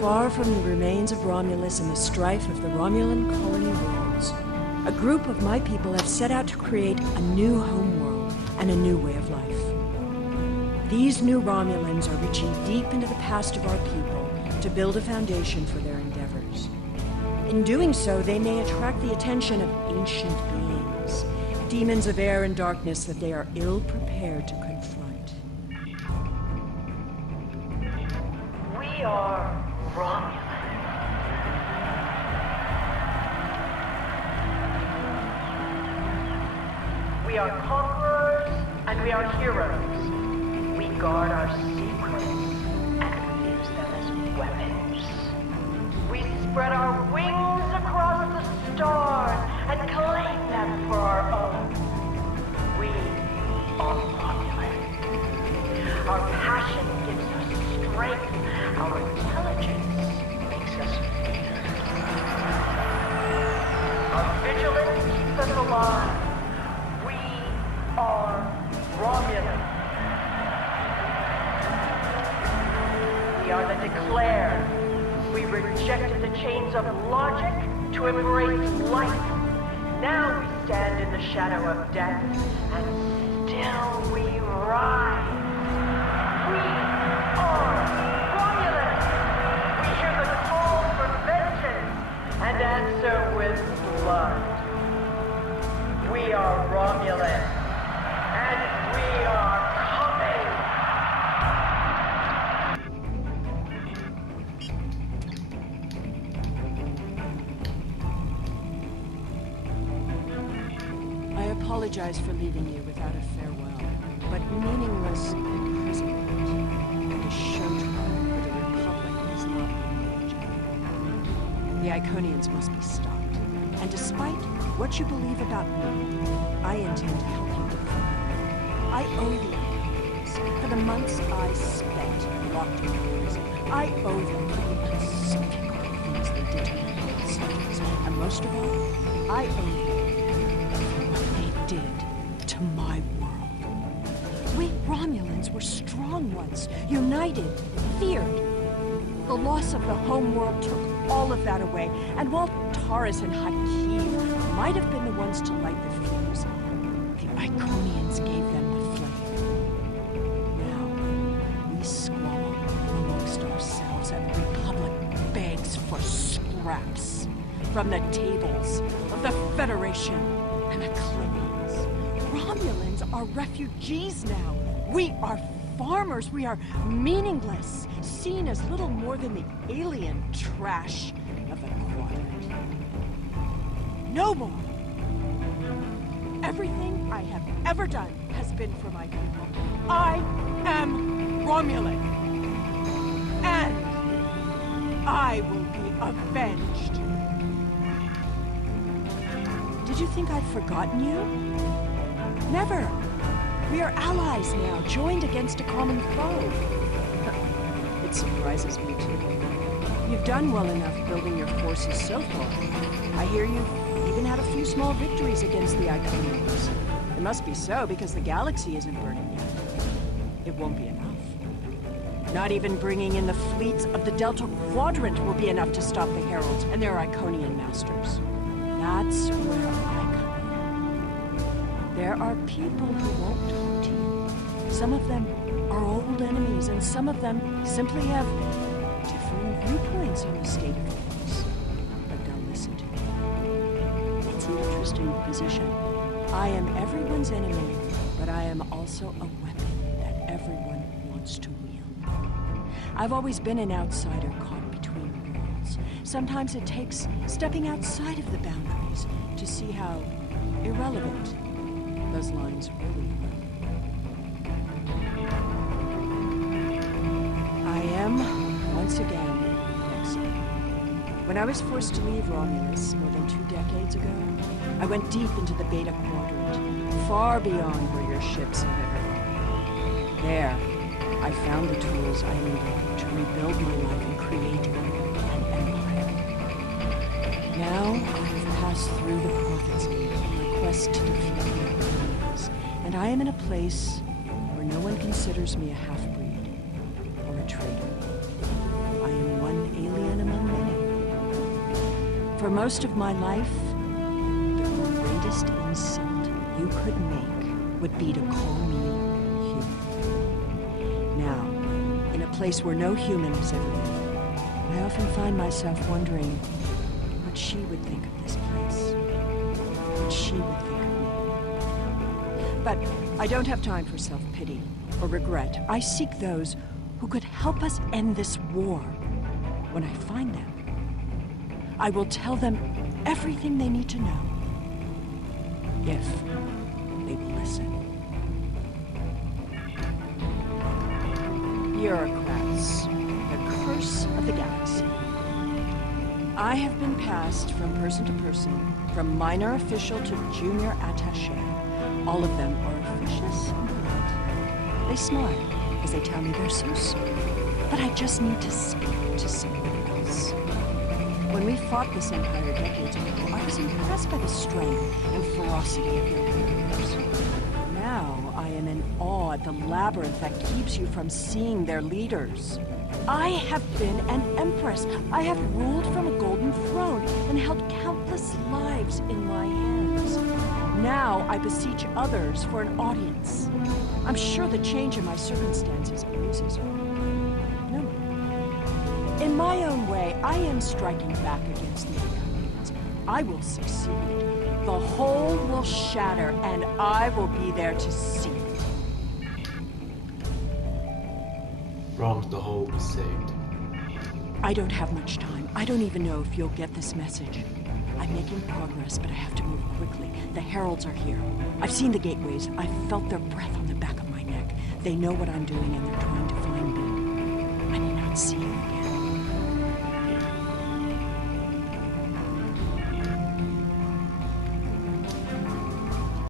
Far from the remains of Romulus and the strife of the Romulan colony worlds, a group of my people have set out to create a new homeworld and a new way of life. These new Romulans are reaching deep into the past of our people to build a foundation for their endeavors. In doing so, they may attract the attention of ancient beings, demons of air and darkness that they are ill-prepared to confront. We are Romulus. We are conquerors and we are heroes. We guard our secrets and we use them as weapons. We spread our wings across the stars and claim them for our own. We are Romulus. Our passion gives us strength. Our intelligence makes us fear. Our vigilance keeps us alive. We are Romulus. We are the declared. We rejected the chains of logic to embrace life. Now we stand in the shadow of death, and still we rise. We are Romulus. We hear the call for vengeance and answer with blood. We are Romulus, and we are coming. I apologize for leaving you without a farewell, but meaningless imprisonment and a show trial for the Republic is not engaging. The Iconians must be stopped, and despite what you believe about me, I intend to help you defeat them. I owe the Iconians for the months I spent locked in prison. I owe them for the unspeakable things they did to my subjects, and most of all, I owe them did to my world. We Romulans were strong once, united, feared. The loss of the homeworld took all of that away, and while Taurus and Hakeev might have been the ones to light the fuse, the Iconians gave them the flame. Now, we squabble amongst ourselves, and the Republic begs for scraps from the tables of the Federation and the Klingons. Romulans are refugees now. We are farmers. We are meaningless, seen as little more than the alien trash of the quadrant. No more. Everything I have ever done has been for my people. I am Romulan. And I will be avenged. Did you think I'd forgotten you? Never. We are allies now, joined against a common foe. It surprises me too. You've done well enough building your forces so far. I hear you've even had a few small victories against the Iconians. It must be so, because the galaxy isn't burning yet. It won't be enough. Not even bringing in the fleets of the Delta Quadrant will be enough to stop the Heralds and their Iconian masters. That's where I come in. There are people who won't talk to you. Some of them are old enemies, and some of them simply have differing viewpoints on the state of things. But they'll listen to you. It's an interesting position. I am everyone's enemy, but I am also a weapon that everyone wants to wield. I've always been an outsider caught between worlds. Sometimes it takes stepping outside of the boundaries to see how irrelevant those lines really are. I am, once again, in exile. When I was forced to leave Romulus more than 2 decades ago, I went deep into the Beta Quadrant, far beyond where your ships have ever gone. There, I found the tools I needed to rebuild my life and create an empire. Now, I have passed through the Prophet's Gate on my quest to defeat the Iconians, and I am in a place where no one considers me a half-breed or a traitor. I am one alien For most of my life, the greatest insult you could make would be to call me human. Now, in a place where no human has ever been, I often find myself wondering what she would think of this place. What she would think of me. But I don't have time for self-pity or regret. I seek those who could help us end this war. When I find them, I will tell them everything they need to know. If they will listen. Bureaucrats, the curse of the galaxy. I have been passed from person to person, from minor official to junior attaché. All of them are officious and polite. They smile as they tell me they're so sorry, but I just need to speak to someone else. When we fought this empire decades ago, I was impressed by the strength and ferocity of your warriors. Now I am in awe at the labyrinth that keeps you from seeing their leaders. I have been an empress. I have ruled from a golden throne and held countless lives in my hands. Now I beseech others for an audience. I'm sure the change in my circumstances amuses her. No. In my own way, I am striking back against the Iconians. I will succeed. The whole will shatter, and I will be there to see it. Wrong, the whole was saved. I don't have much time. I don't even know if you'll get this message. I'm making progress, but I have to move quickly. The heralds are here. I've seen the gateways. I've felt their breath on the back of my neck. They know what I'm doing, and they're trying to find me. I may not see